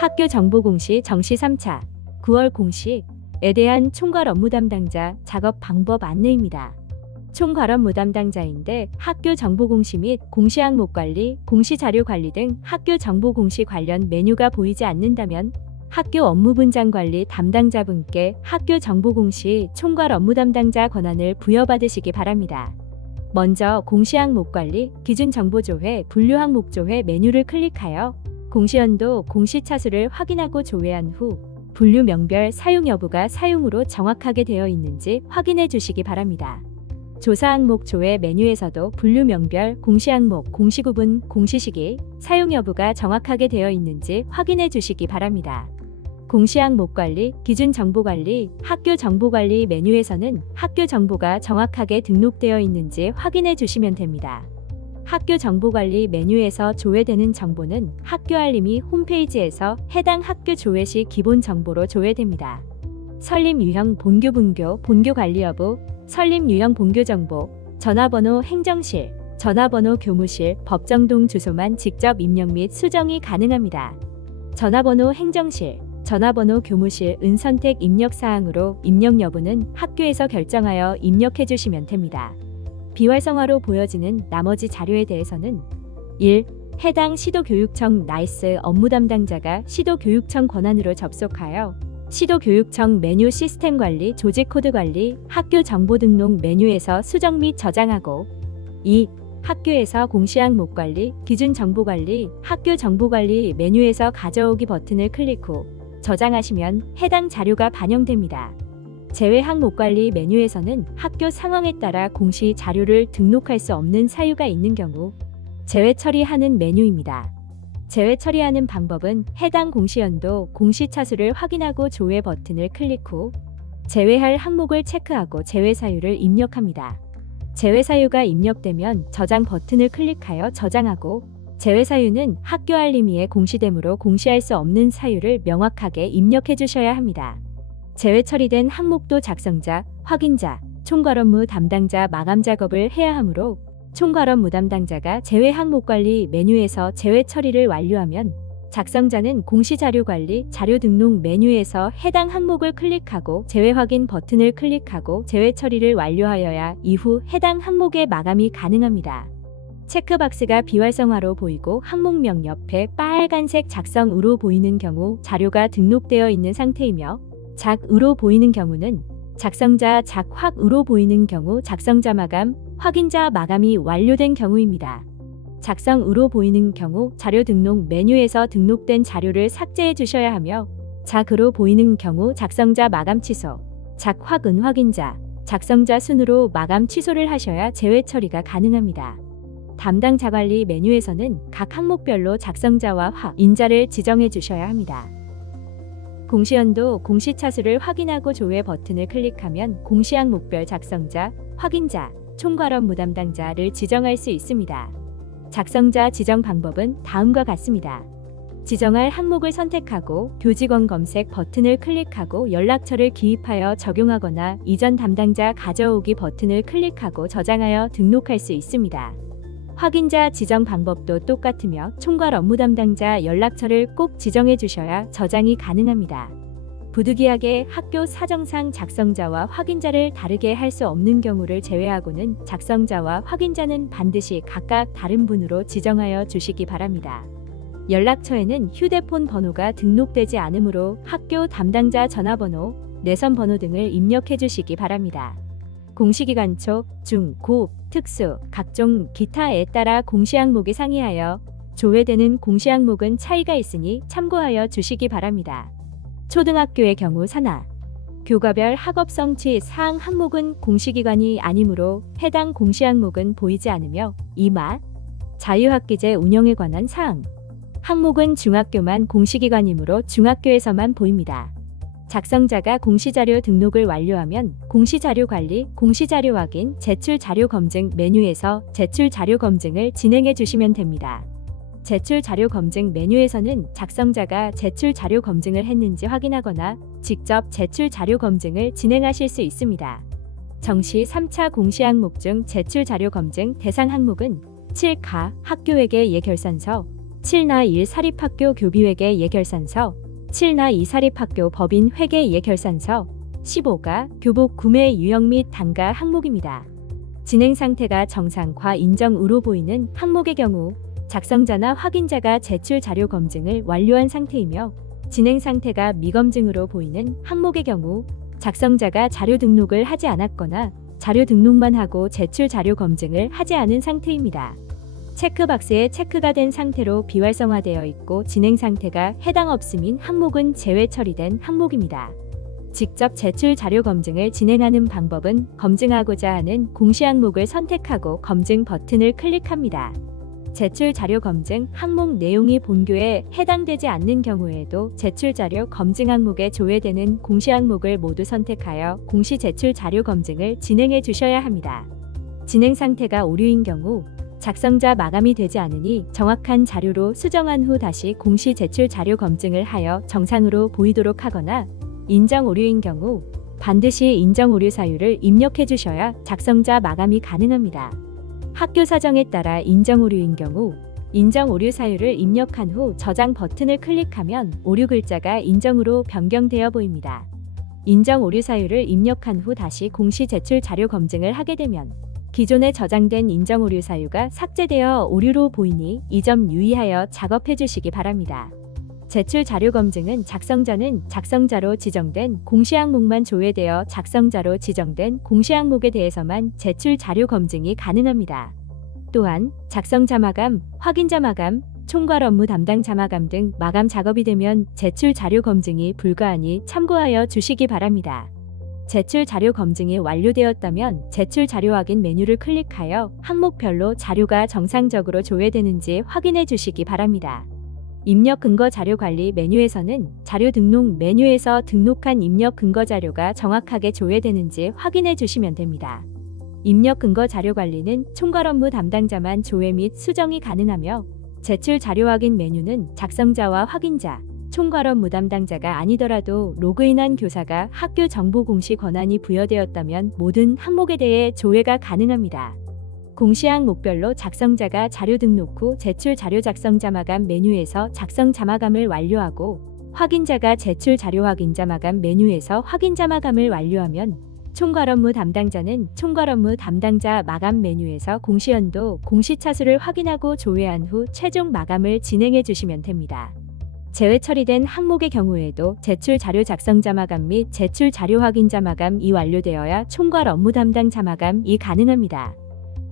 학교 정보 공시 정시 3차 9월 공시에 대한 총괄 업무 담당자 작업 방법 안내입니다. 총괄 업무 담당자인데 학교 정보 공시 및 공시 항목 관리, 공시 자료 관리 등 학교 정보 공시 관련 메뉴가 보이지 않는다면 학교 업무 분장 관리 담당자분께 학교 정보 공시 총괄 업무 담당자 권한을 부여받으시기 바랍니다. 먼저 공시 항목 관리, 기준 정보 조회, 분류 항목 조회 메뉴를 클릭하여 공시연도 공시 차수를 확인하고 조회한 후 분류 명별 사용 여부가 사용으로 정확하게 되어 있는지 확인해 주시기 바랍니다. 조사 항목 조회 메뉴에서도 분류 명별, 공시 항목, 공시 구분, 공시 시기, 사용 여부가 정확하게 되어 있는지 확인해 주시기 바랍니다. 공시 항목 관리, 기준 정보 관리, 학교 정보 관리 메뉴에서는 학교 정보가 정확하게 등록되어 있는지 확인해 주시면 됩니다. 학교 정보 관리 메뉴에서 조회되는 정보는 학교 알림이 홈페이지에서 해당 학교 조회 시 기본 정보로 조회됩니다. 설립 유형 본교 분교, 본교 관리 여부, 설립 유형 본교 정보, 전화번호 행정실, 전화번호 교무실, 법정동 주소만 직접 입력 및 수정이 가능합니다. 전화번호 행정실, 전화번호 교무실 은선택 입력 사항으로 입력 여부는 학교에서 결정하여 입력해 주시면 됩니다. 비활성화로 보여지는 나머지 자료에 대해서는 1. 해당 시도교육청 나이스 업무 담당자가 시도교육청 권한으로 접속하여 시도교육청 메뉴 시스템 관리, 조직 코드 관리, 학교 정보 등록 메뉴에서 수정 및 저장하고 2. 학교에서 공시 항목 관리, 기준 정보 관리, 학교 정보 관리 메뉴에서 가져오기 버튼을 클릭 후 저장하시면 해당 자료가 반영됩니다. 제외 항목 관리 메뉴에서는 학교 상황에 따라 공시 자료를 등록할 수 없는 사유가 있는 경우 제외 처리하는 메뉴입니다. 제외 처리하는 방법은 해당 공시연도 공시 차수를 확인하고 조회 버튼을 클릭 후 제외할 항목을 체크하고 제외 사유를 입력합니다. 제외 사유가 입력되면 저장 버튼을 클릭하여 저장하고 제외 사유는 학교 알림이에 공시되므로 공시할 수 없는 사유를 명확하게 입력해 주셔야 합니다. 제외 처리된 항목도 작성자, 확인자, 총괄 업무 담당자 마감 작업을 해야 하므로 총괄 업무 담당자가 제외 항목 관리 메뉴에서 제외 처리를 완료하면 작성자는 공시 자료 관리, 자료 등록 메뉴에서 해당 항목을 클릭하고 제외 확인 버튼을 클릭하고 제외 처리를 완료하여야 이후 해당 항목의 마감이 가능합니다. 체크박스가 비활성화로 보이고 항목명 옆에 빨간색 작성으로 보이는 경우 자료가 등록되어 있는 상태이며 작으로 보이는 경우는 작성자 작확으로 보이는 경우 작성자 마감, 확인자 마감이 완료된 경우입니다. 작성으로 보이는 경우 자료 등록 메뉴에서 등록된 자료를 삭제해 주셔야 하며 작으로 보이는 경우 작성자 마감 취소, 작확은 확인자, 작성자 순으로 마감 취소를 하셔야 제외 처리가 가능합니다. 담당 자관리 메뉴에서는 각 항목별로 작성자와 확인자를 지정해 주셔야 합니다. 공시연도 공시 차수를 확인하고 조회 버튼을 클릭하면 공시 항목별 작성자, 확인자, 총괄 업무 담당자를 지정할 수 있습니다. 작성자 지정 방법은 다음과 같습니다. 지정할 항목을 선택하고 교직원 검색 버튼을 클릭하고 연락처를 기입하여 적용하거나 이전 담당자 가져오기 버튼을 클릭하고 저장하여 등록할 수 있습니다. 확인자 지정 방법도 똑같으며 총괄 업무 담당자 연락처를 꼭 지정해 주셔야 저장이 가능합니다. 부득이하게 학교 사정상 작성자와 확인자를 다르게 할 수 없는 경우를 제외하고는 작성자와 확인자는 반드시 각각 다른 분으로 지정하여 주시기 바랍니다. 연락처에는 휴대폰 번호가 등록되지 않으므로 학교 담당자 전화번호, 내선 번호 등을 입력해 주시기 바랍니다. 공시기간 초, 중, 고, 특수, 각종 기타에 따라 공시 항목이 상이하여 조회되는 공시 항목은 차이가 있으니 참고하여 주시기 바랍니다. 초등학교의 경우 산하, 교과별 학업 성취 사항 항목은 공시기관이 아니므로 해당 공시 항목은 보이지 않으며 이마, 자유학기제 운영에 관한 사항, 항목은 중학교만 공시기관이므로 중학교에서만 보입니다. 작성자가 공시자료 등록을 완료하면 공시자료 관리, 공시자료 확인, 제출자료 검증 메뉴에서 제출자료 검증을 진행해 주시면 됩니다. 제출자료 검증 메뉴에서는 작성자가 제출자료 검증을 했는지 확인하거나 직접 제출자료 검증을 진행하실 수 있습니다. 정시 3차 공시 항목 중 제출자료 검증 대상 항목은 7가 학교회계 예결산서, 7나1 사립학교 교비회계 예결산서, 7나2 사립학교 법인 회계 예결산서, 15가 교복 구매 유형 및 단가 항목입니다. 진행 상태가 정상과 인정으로 보이는 항목의 경우 작성자나 확인자가 제출 자료 검증을 완료한 상태이며, 진행 상태가 미검증으로 보이는 항목의 경우 작성자가 자료 등록을 하지 않았거나 자료 등록만 하고 제출 자료 검증을 하지 않은 상태입니다. 체크박스에 체크가 된 상태로 비활성화되어 있고 진행 상태가 해당 없음인 항목은 제외 처리된 항목입니다. 직접 제출 자료 검증을 진행하는 방법은 검증하고자 하는 공시 항목을 선택하고 검증 버튼을 클릭합니다. 제출 자료 검증 항목 내용이 본교에 해당되지 않는 경우에도 제출 자료 검증 항목에 조회되는 공시 항목을 모두 선택하여 공시 제출 자료 검증을 진행해 주셔야 합니다. 진행 상태가 오류인 경우 작성자 마감이 되지 않으니 정확한 자료로 수정한 후 다시 공시 제출 자료 검증을 하여 정상으로 보이도록 하거나, 인정 오류인 경우 반드시 인정 오류 사유를 입력해 주셔야 작성자 마감이 가능합니다. 학교 사정에 따라 인정 오류인 경우 인정 오류 사유를 입력한 후 저장 버튼을 클릭하면 오류 글자가 인정으로 변경되어 보입니다. 인정 오류 사유를 입력한 후 다시 공시 제출 자료 검증을 하게 되면 기존에 저장된 인정 오류 사유가 삭제되어 오류로 보이니 이 점 유의하여 작업해 주시기 바랍니다. 제출 자료 검증은 작성자는 작성자로 지정된 공시 항목만 조회되어 작성자로 지정된 공시 항목에 대해서만 제출 자료 검증이 가능합니다. 또한 작성자 마감, 확인자 마감, 총괄 업무 담당자 마감 등 마감 작업이 되면 제출 자료 검증이 불가하니 참고하여 주시기 바랍니다. 제출 자료 검증이 완료되었다면 제출 자료 확인 메뉴를 클릭하여 항목별로 자료가 정상적으로 조회되는지 확인해 주시기 바랍니다. 입력 근거 자료 관리 메뉴에서는 자료 등록 메뉴에서 등록한 입력 근거 자료가 정확하게 조회되는지 확인해 주시면 됩니다. 입력 근거 자료 관리는 총괄 업무 담당자만 조회 및 수정이 가능하며, 제출 자료 확인 메뉴는 작성자와 확인자, 총괄 업무 담당자가 아니더라도 로그인한 교사가 학교 정보 공시 권한이 부여되었다면 모든 항목에 대해 조회가 가능합니다. 공시 항목별로 작성자가 자료 등록 후 제출 자료 작성자 마감 메뉴에서 작성자 마감을 완료하고, 확인자가 제출 자료 확인자 마감 메뉴에서 확인자 마감을 완료하면, 총괄 업무 담당자는 총괄 업무 담당자 마감 메뉴에서 공시연도, 공시차수를 확인하고 조회한 후 최종 마감을 진행해 주시면 됩니다. 제외 처리된 항목의 경우에도 제출 자료 작성자 마감 및 제출 자료 확인자 마감이 완료되어야 총괄 업무 담당자 마감이 가능합니다.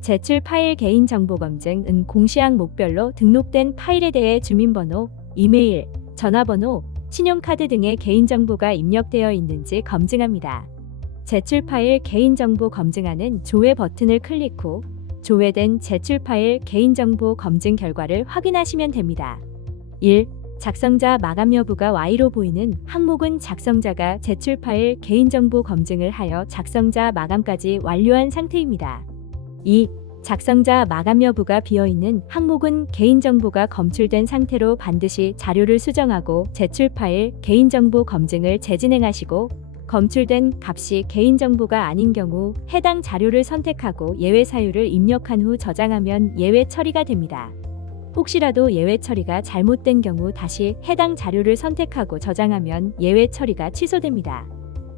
제출 파일 개인정보 검증은 공시 항목별로 등록된 파일에 대해 주민번호, 이메일, 전화번호, 신용카드 등의 개인정보가 입력되어 있는지 검증합니다. 제출 파일 개인정보 검증하는 조회 버튼을 클릭 후 조회된 제출 파일 개인정보 검증 결과를 확인하시면 됩니다. 1. 작성자 마감 여부가 Y로 보이는 항목은 작성자가 제출 파일 개인정보 검증을 하여 작성자 마감까지 완료한 상태입니다. 2. 작성자 마감 여부가 비어있는 항목은 개인정보가 검출된 상태로 반드시 자료를 수정하고 제출 파일 개인정보 검증을 재진행하시고, 검출된 값이 개인정보가 아닌 경우 해당 자료를 선택하고 예외 사유를 입력한 후 저장하면 예외 처리가 됩니다. 혹시라도 예외 처리가 잘못된 경우 다시 해당 자료를 선택하고 저장하면 예외 처리가 취소됩니다.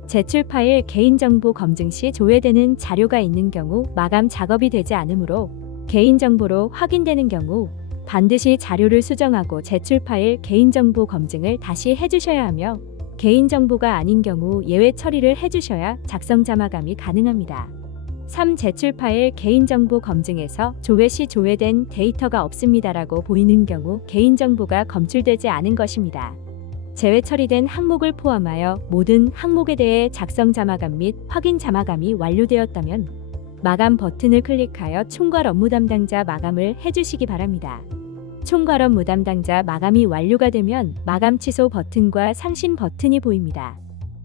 제출 파일 개인정보 검증 시 조회되는 자료가 있는 경우 마감 작업이 되지 않으므로, 개인정보로 확인되는 경우 반드시 자료를 수정하고 제출 파일 개인정보 검증을 다시 해주셔야 하며, 개인정보가 아닌 경우 예외 처리를 해주셔야 작성자 마감이 가능합니다. 3. 제출 파일 개인정보 검증에서 조회 시 조회된 데이터가 없습니다라고 보이는 경우 개인정보가 검출되지 않은 것입니다. 제외 처리된 항목을 포함하여 모든 항목에 대해 작성자 마감 및 확인자 마감이 완료되었다면 마감 버튼을 클릭하여 총괄 업무 담당자 마감을 해주시기 바랍니다. 총괄 업무 담당자 마감이 완료가 되면 마감 취소 버튼과 상신 버튼이 보입니다.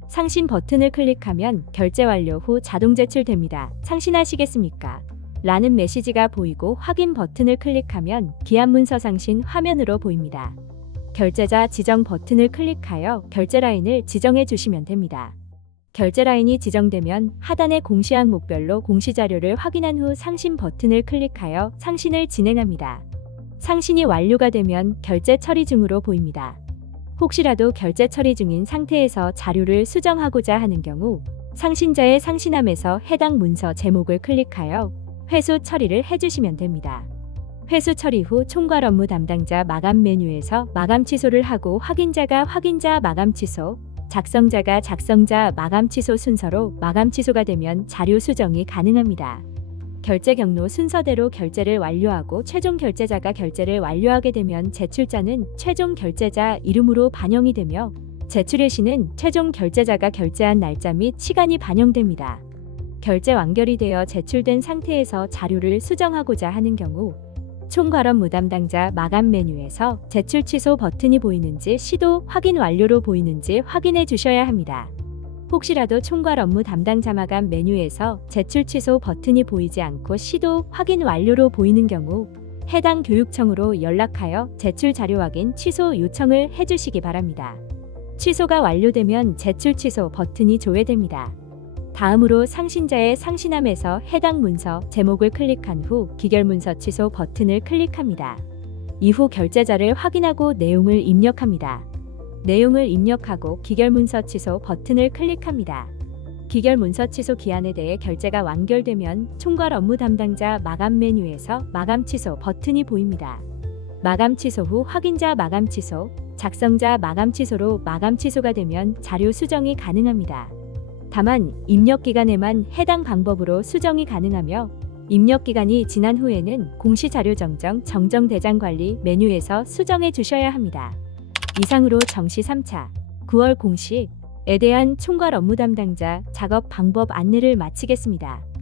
상신 버튼을 클릭하면 결제 완료 후 자동 제출됩니다. 상신하시겠습니까? 라는 메시지가 보이고 확인 버튼을 클릭하면 기한 문서 상신 화면으로 보입니다. 결제자 지정 버튼을 클릭하여 결제 라인을 지정해 주시면 됩니다. 결제 라인이 지정되면 하단의 공시 항목별로 공시 자료를 확인한 후 상신 버튼을 클릭하여 상신을 진행합니다. 상신이 완료가 되면 결제 처리 중으로 보입니다. 혹시라도 결제 처리 중인 상태에서 자료를 수정하고자 하는 경우 상신자의 상신함에서 해당 문서 제목을 클릭하여 회수 처리를 해주시면 됩니다. 회수 처리 후 총괄 업무 담당자 마감 메뉴에서 마감 취소를 하고 확인자가 확인자 마감 취소, 작성자가 작성자 마감 취소 순서로 마감 취소가 되면 자료 수정이 가능합니다. 결제 경로 순서대로 결제를 완료하고 최종 결제자가 결제를 완료하게 되면 제출자는 최종 결제자 이름으로 반영이 되며 제출의 시는 최종 결제자가 결제한 날짜 및 시간이 반영됩니다. 결제 완결이 되어 제출된 상태에서 자료를 수정하고자 하는 경우 총괄 업무 담당자 마감 메뉴에서 제출 취소 버튼이 보이는지 시도 확인 완료로 보이는지 확인해 주셔야 합니다. 혹시라도 총괄 업무 담당자 마감 메뉴에서 제출 취소 버튼이 보이지 않고 시도 확인 완료로 보이는 경우 해당 교육청으로 연락하여 제출 자료 확인 취소 요청을 해주시기 바랍니다. 취소가 완료되면 제출 취소 버튼이 조회됩니다. 다음으로 상신자의 상신함에서 해당 문서 제목을 클릭한 후 기결문서 취소 버튼을 클릭합니다. 이후 결제자를 확인하고 내용을 입력합니다. 내용을 입력하고 기결문서 취소 버튼을 클릭합니다. 기결문서 취소 기한에 대해 결제가 완결되면 총괄 업무 담당자 마감 메뉴에서 마감 취소 버튼이 보입니다. 마감 취소 후 확인자 마감 취소, 작성자 마감 취소로 마감 취소가 되면 자료 수정이 가능합니다. 다만 입력 기간에만 해당 방법으로 수정이 가능하며 입력 기간이 지난 후에는 공시자료 정정 대장 관리 메뉴에서 수정해 주셔야 합니다. 이상으로 정시 3차 9월 공시에 대한 총괄 업무 담당자 작업 방법 안내를 마치겠습니다.